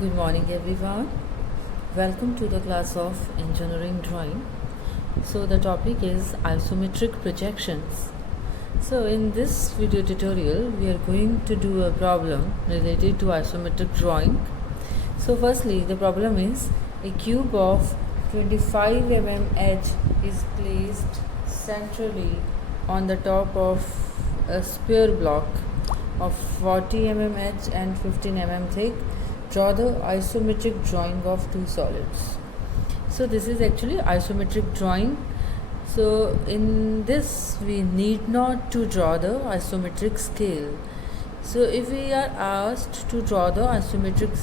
Good morning everyone. Welcome to the class of engineering drawing. So the topic is isometric projections. So in this video tutorial we are going to do a problem related to isometric drawing. So firstly the problem is a cube of 25 mm edge is placed centrally on the top of a square block of 40 mm edge and 15 mm thick. Draw the isometric drawing of two solids. So this is actually isometric drawing. So in this we need not to draw the isometric scale. So if we are asked to draw the isometric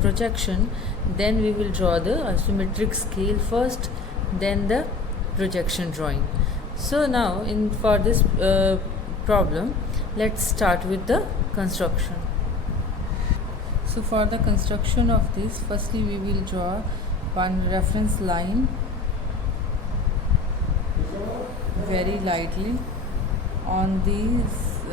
projection, then we will draw the isometric scale first, then the projection drawing. So now for this problem, let's start with the construction. So for the construction of this, firstly we will draw one reference line very lightly on these.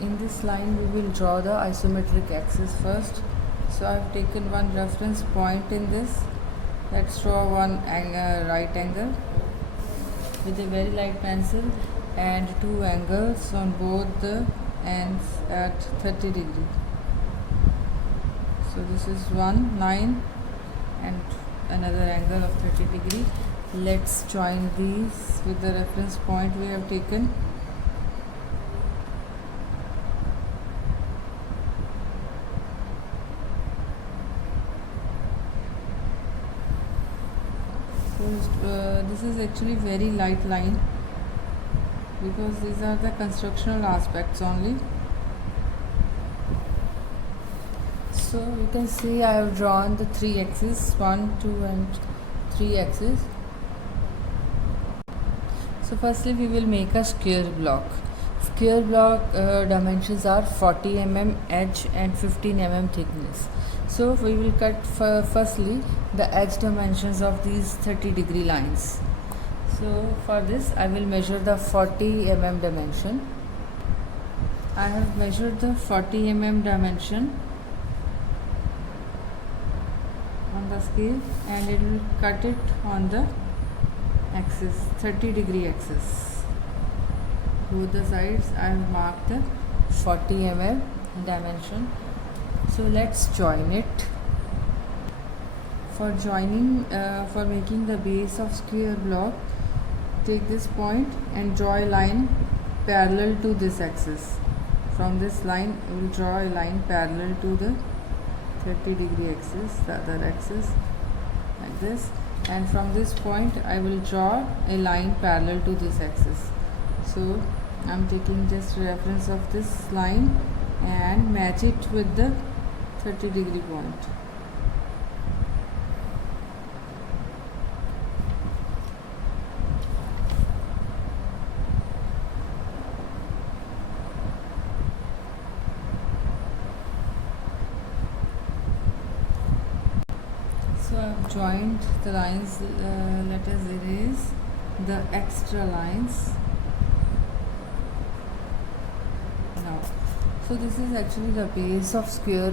In this line we will draw the isometric axis first. So I have taken one reference point in this. Let's draw one right angle with a very light pencil and two angles on both the ends at 30 degree. So this is one line and another angle of 30 degree. Let's join these with the reference point we have taken. So this is actually very light line because these are the constructional aspects only. So you can see I have drawn the three axes, 1, 2 and 3 axes. So firstly we will make a square block. Square block dimensions are 40 mm edge and 15 mm thickness. So we will cut firstly the edge dimensions of these 30 degree lines. So for this I will measure the 40 mm dimension. I have measured the 40 mm dimension on the scale and it will cut it on the axis, 30 degree axis. Both the sides I have marked the 40 mm dimension. So let's join it. For joining, for making the base of square block, take this point and draw a line parallel to this axis. From this line we will draw a line parallel to the 30 degree axis, the other axis, like this, and from this point I will draw a line parallel to this axis. So I am taking just reference of this line and match it with the 30 degree point. So I have joined the lines. Let us erase the extra lines now. So this is actually the base of square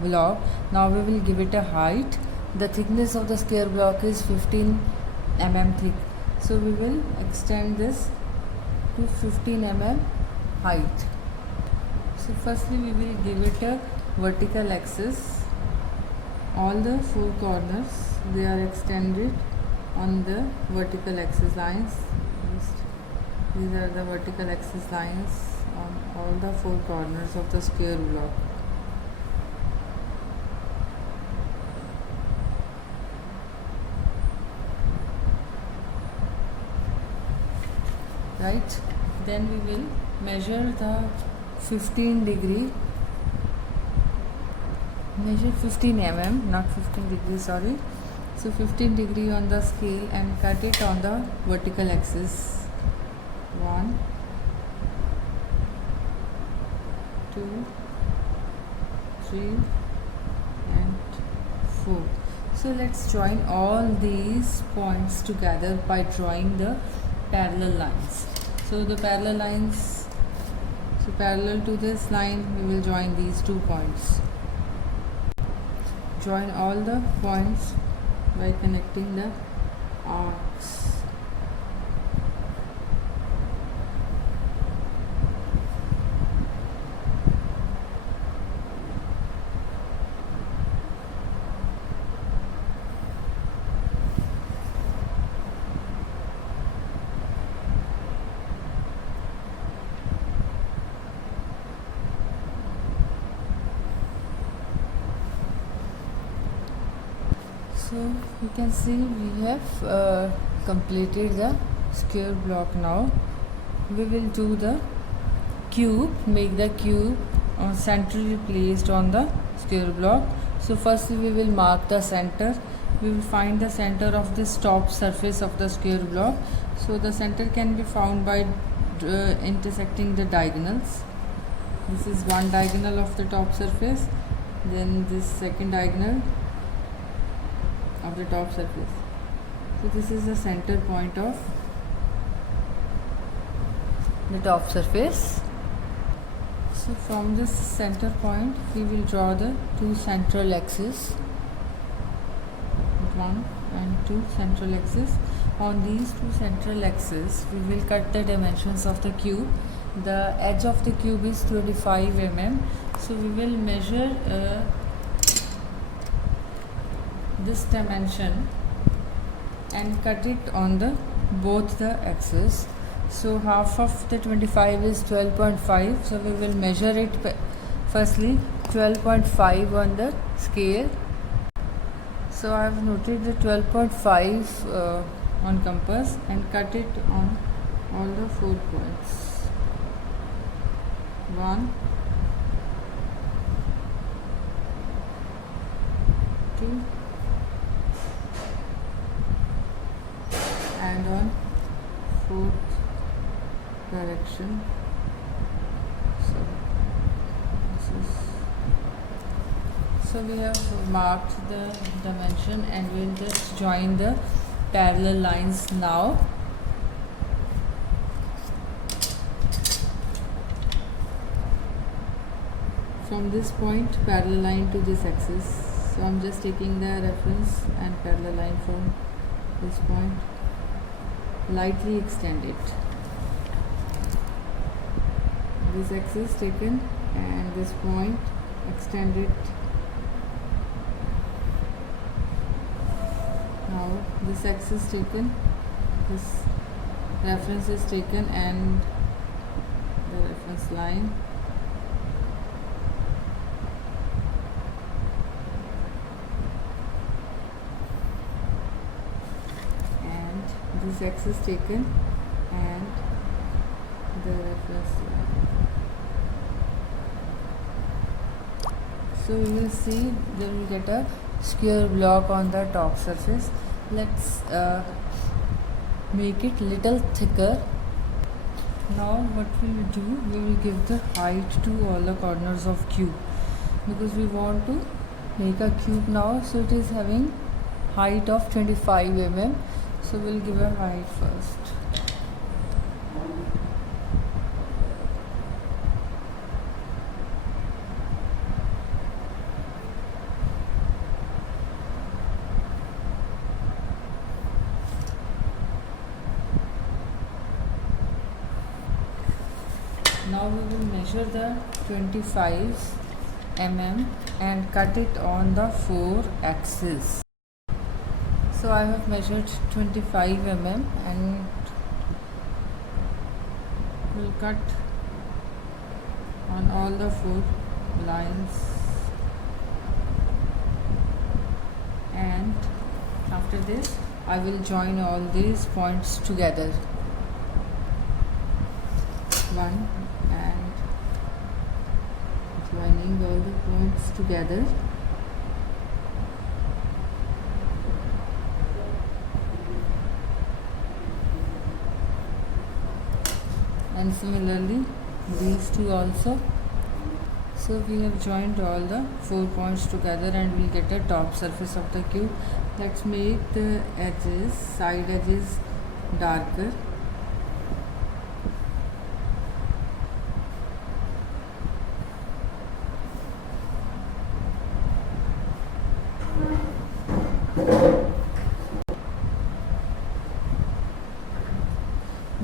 block. Now we will give it a height. The thickness of the square block is 15 mm thick. So we will extend this to 15 mm height. So firstly we will give it a vertical axis. All the four corners they are extended on the vertical axis lines. These are the vertical axis lines on all the four corners of the square block. Right? Then we will measure the 15 degree. Measure 15 mm, not 15 degree, sorry. So 15 degree on the scale and cut it on the vertical axis. 1, 2, 3 and 4. So let's join all these points together by drawing the parallel lines. So the parallel lines, so parallel to this line we will join these 2 points. join all the points by connecting the arcs. So you can see we have completed the square block. Now we will do the cube, make the cube centrally placed on the square block. So firstly we will mark the center. We will find the center of this top surface of the square block. So the center can be found by intersecting the diagonals. This is one diagonal of the top surface, then this second diagonal of the top surface. So this is the center point of the top surface. So from this center point we will draw the two central axes, 1 and 2 central axes. On these two central axes we will cut the dimensions of the cube. The edge of the cube is 25 mm. So we will measure this dimension and cut it on the both the axes. So half of the 25 is 12.5. So we will measure it firstly 12.5 on the scale. So I have noted the 12.5 on compass and cut it on all the 4 points. 1, 2, and on 4th direction. So we have marked the dimension and we will just join the parallel lines now. From this point parallel line to this axis. So I am just taking the reference and parallel line from this point. Lightly extend it. This axis taken and this point, extend it. Now this axis taken, this reference is taken and the reference line. This axis taken and the reference line. So we will see that we will get a square block on the top surface. Let's make it little thicker. Now what we will do, we will give the height to all the corners of cube because we want to make a cube now. So it is having height of 25 mm. So we'll give a height first. Now we will measure the 25 mm and cut it on the 4 axes. So I have measured 25 mm and will cut on all the 4 lines, and after this I will join all these points together, one and joining all the points together. And similarly these two also. So we have joined all the 4 points together and we'll get a top surface of the cube. Let's make the edges, side edges, darker.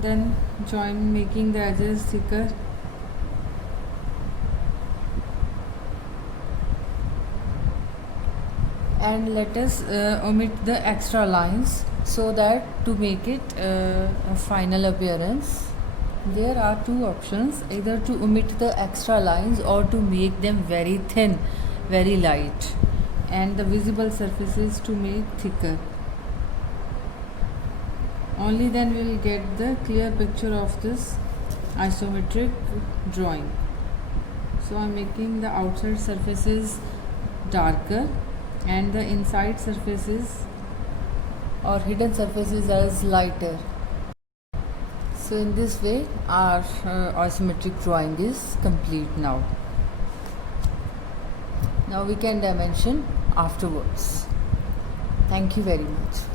then join making the edges thicker. And let us omit the extra lines so that to make it a final appearance. There are two options, either to omit the extra lines or to make them very thin, very light, and the visible surfaces to make thicker. Only then we will get the clear picture of this isometric drawing. So I am making the outside surfaces darker and the inside surfaces or hidden surfaces as lighter. So in this way our isometric drawing is complete now. Now we can dimension afterwards. Thank you very much.